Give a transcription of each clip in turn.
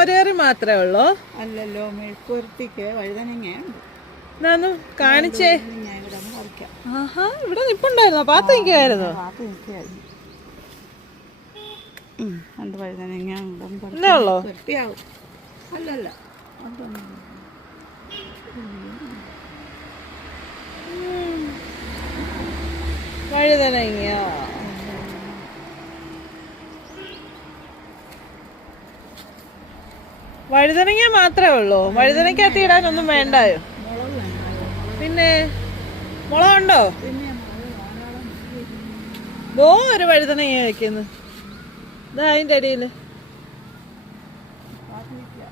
മോരേറി മാത്രമേ ഉള്ളൂ? അല്ലല്ലോ, മെഴുക്കുവരട്ടിക്ക് വഴുതനങ്ങയുണ്ട്. എന്നാന്ന് കാണിച്ചേ. ഞാൻ ഇവിടെ ഒന്ന് പറിക്കാം. ആഹാ, ഇവിടെ നിപ്പുണ്ടായിരുന്നോ? പാത്ത് നിൽക്കുമായിരുന്നു. പാത്ത് നിൽക്കുകയായിരുന്നു. രണ്ട് വഴുതനങ്ങ എന്നേ ഉള്ളോ? വൃത്തിയാവും. അല്ലല്ല, അതൊന്നും വഴുതനങ്ങ. വഴുതനങ്ങ മാത്രമേ ഉള്ളൂ. വഴുതനക്കകത്ത് ഇടാനൊന്നും വേണ്ടായോ? മുളക് വേണമല്ലോ. പിന്നെ മുളകുണ്ടോ? പിന്നെ മുളക് ധാരാളം ദോ ഒരു വഴുതനങ്ങ വയ്ക്കുന്നു. ഇതാ അതിൻ്റെ അടിയിൽ പാത്ത് നിൽക്കുക.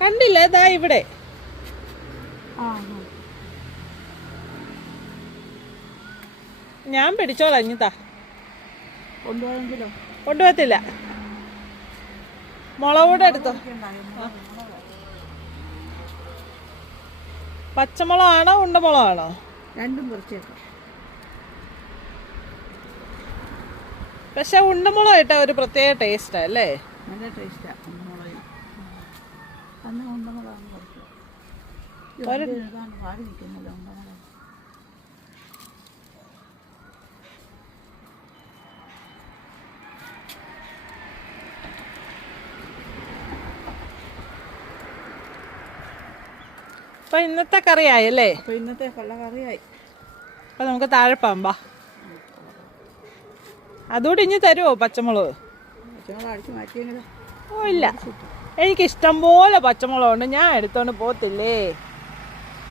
കണ്ടില്ല? ഇതാ ഇവിടെ. ആ ഞാൻ പിടിച്ചോളാം. ഇഞ്ഞിത്താ കൊണ്ടുപോയെങ്കിലോ? കൊണ്ടുപോകത്തില്ല. മുളക് കൂടെ എടുത്തോ. പച്ചമുളകാണോ ഉണ്ടമുളകാണോ? രണ്ടും കുറച്ചേക്കാം. പക്ഷെ ഉണ്ടമുളക് ഇട്ട ഒരു പ്രത്യേക ടേസ്റ്റാ അല്ലേ? നല്ല ടേസ്റ്റാണ് ഉണ്ടമുളകിന്. അന്ന് ഉണ്ടമുളകാണ് കുറച്ച് പാടി നിൽക്കുന്നില്ല. ഉണ്ടമുളക് അപ്പൊ ഇന്നത്തെ കറിയായി അല്ലേ? അപ്പൊ ഇന്നത്തെ കള്ളക്കറിയായി. അപ്പൊ നമുക്ക് താഴെ പാമ്പാ. അതുകൂടി ഇനി തരുമോ പച്ചമുളക്? പച്ചമുളക് അടിച്ച് മാറ്റിയെങ്കിലോ? ഓ ഇല്ല, എനിക്കിഷ്ടം പോലെ പച്ചമുളകുണ്ട്. ഞാൻ എടുത്തോണ്ട് പോത്തില്ലേ.